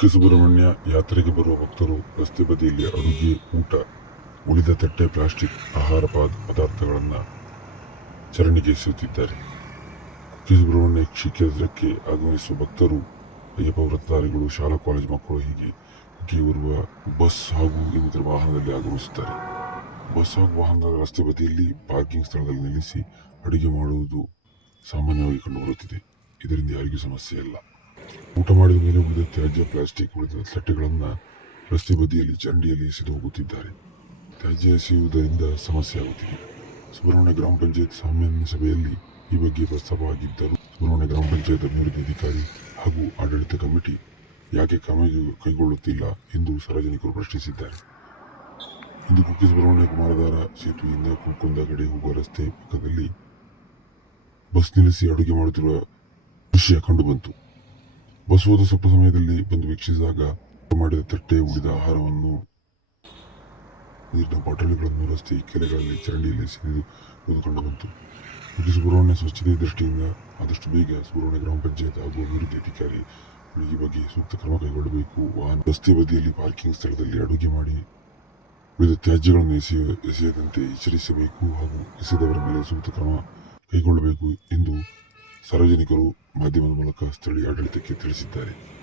ಕುಕ್ಕೆ ಸುಬ್ರಹ್ಮಣ್ಯ ಯಾತ್ರೆಗೆ ಬರುವ ಭಕ್ತರು ರಸ್ತೆ ಬದಿಯಲ್ಲಿ ಅಡುಗೆ, ಊಟ, ಉಳಿದ ತಟ್ಟೆ ಪ್ಲಾಸ್ಟಿಕ್, ಆಹಾರ ಪದ ಪದಾರ್ಥಗಳನ್ನು ಚರಣಿಗೆ ಎಸೆಯುತ್ತಿದ್ದಾರೆ. ಕುಕ್ಕೆ ಸುಬ್ರಹ್ಮಣ್ಯ ಕ್ಷೇತ್ರಕ್ಕೆ ಆಗಮಿಸುವ ಭಕ್ತರು, ಅಯ್ಯಪ್ಪ ವ್ರತಧಾರಿಗಳು ಶಾಲಾ ಕಾಲೇಜು ಮಕ್ಕಳು ಹೀಗೆ ಕುಕ್ಕೆ ಬರುವ ಬಸ್ ಹಾಗೂ ಇನ್ನಿತರ ವಾಹನದಲ್ಲಿ ಆಗಮಿಸುತ್ತಾರೆ. ಬಸ್ ಹಾಗೂ ವಾಹನದ ರಸ್ತೆ ಬದಿಯಲ್ಲಿ ಪಾರ್ಕಿಂಗ್ ಸ್ಥಳದಲ್ಲಿ ನಿಲ್ಲಿಸಿ ಅಡುಗೆ ಮಾಡುವುದು ಸಾಮಾನ್ಯವಾಗಿ ಕಂಡುಬರುತ್ತಿದೆ. ಇದರಿಂದ ಯಾರಿಗೂ ಸಮಸ್ಯೆ ಇಲ್ಲ. ಊಟ ಮಾಡಿದ ಮೇಲೆ ಉಳಿದ ತ್ಯಾಜ್ಯ ಪ್ಲಾಸ್ಟಿಕ್ ಉಳಿದ ತಟ್ಟೆಗಳನ್ನು ರಸ್ತೆ ಬದಿಯಲ್ಲಿ ಚಂಡಿಯಲ್ಲಿ ಎಸೆದು ಹೋಗುತ್ತಿದ್ದಾರೆ. ತ್ಯಾಜ್ಯ ಎಸೆಯುವುದರಿಂದ ಸಮಸ್ಯೆ ಆಗುತ್ತಿದೆ. ಸುಬ್ರಹ್ಮಣ್ಯ ಗ್ರಾಮ ಪಂಚಾಯತ್ ಸಾಮಾನ್ಯ ಸಭೆಯಲ್ಲಿ ಈ ಬಗ್ಗೆ ಪ್ರಸ್ತಾಪ ಆಗಿದ್ದರೂ ಸುಬ್ರಹ್ಮಣ್ಯ ಗ್ರಾಮ ಪಂಚಾಯತ್ ಅಭಿವೃದ್ಧಿ ಅಧಿಕಾರಿ ಹಾಗೂ ಆಡಳಿತ ಕಮಿಟಿ ಯಾಕೆ ಕ್ರಮ ಕೈಗೊಳ್ಳುತ್ತಿಲ್ಲ ಎಂದು ಸಾರ್ವಜನಿಕರು ಪ್ರಶ್ನಿಸಿದ್ದಾರೆ. ಇಂದು ಕುಕ್ಕೆ ಸುಬ್ರಹ್ಮಣ್ಯ ಕುಮಾರಧಾರ ಸೇತುವೆಯಿಂದ ಕುಂಕುಂದ ಕಡೆ ಹೋಗುವ ರಸ್ತೆ ಪಕ್ಕದಲ್ಲಿ ಬಸ್ ನಿಲ್ಲಿಸಿ ಅಡುಗೆ ಮಾಡುತ್ತಿರುವ ದೃಶ್ಯ ಕಂಡುಬಂತು ಬಸ್ ಹೋದ ಸ್ವಲ್ಪ ಸಮಯದಲ್ಲಿ ಬಂದು ವೀಕ್ಷಿಸಿದಾಗ ಮಾಡಿದ ತಟ್ಟೆ ಉಳಿದ ಆಹಾರವನ್ನು ನೀರಿನ ಬಾಟಲಿಗಳನ್ನು ರಸ್ತೆ ಕೆರೆಗಳಲ್ಲಿ ಚರಂಡಿಯಲ್ಲಿ ಎಸೆದಿರುವುದು ಕಂಡು ಬಂತು. ಸುಬ್ರಹ್ಮಣ್ಯ ಸ್ವಚ್ಛತೆ ದೃಷ್ಟಿಯಿಂದ ಆದಷ್ಟು ಬೇಗ ಸುಬ್ರಹ್ಮಣ್ಯ ಗ್ರಾಮ ಪಂಚಾಯತ್ ಹಾಗೂ ಅಭಿವೃದ್ಧಿ ಅಧಿಕಾರಿ ಈ ಬಗ್ಗೆ ಸೂಕ್ತ ಕ್ರಮ ಕೈಗೊಳ್ಳಬೇಕು. ವಾಹನ ರಸ್ತೆ ಬದಿಯಲ್ಲಿ ಪಾರ್ಕಿಂಗ್ ಸ್ಥಳದಲ್ಲಿ ಅಡುಗೆ ಮಾಡಿ ಉಳಿದ ತ್ಯಾಜ್ಯಗಳನ್ನು ಎಸೆಯ, ಎಸೆಯದಂತೆ ಎಚ್ಚರಿಸಬೇಕು ಹಾಗೂ ಎಸೆದವರ ಮೇಲೆ ಸೂಕ್ತ ಕ್ರಮ ಕೈಗೊಳ್ಳಬೇಕು ಎಂದು ಸಾರ್ವಜನಿಕರು ಮಾಧ್ಯಮದ ಮೂಲಕ ಸ್ಥಳೀಯ ಆಡಳಿತಕ್ಕೆ ತಿಳಿಸಿದ್ದಾರೆ.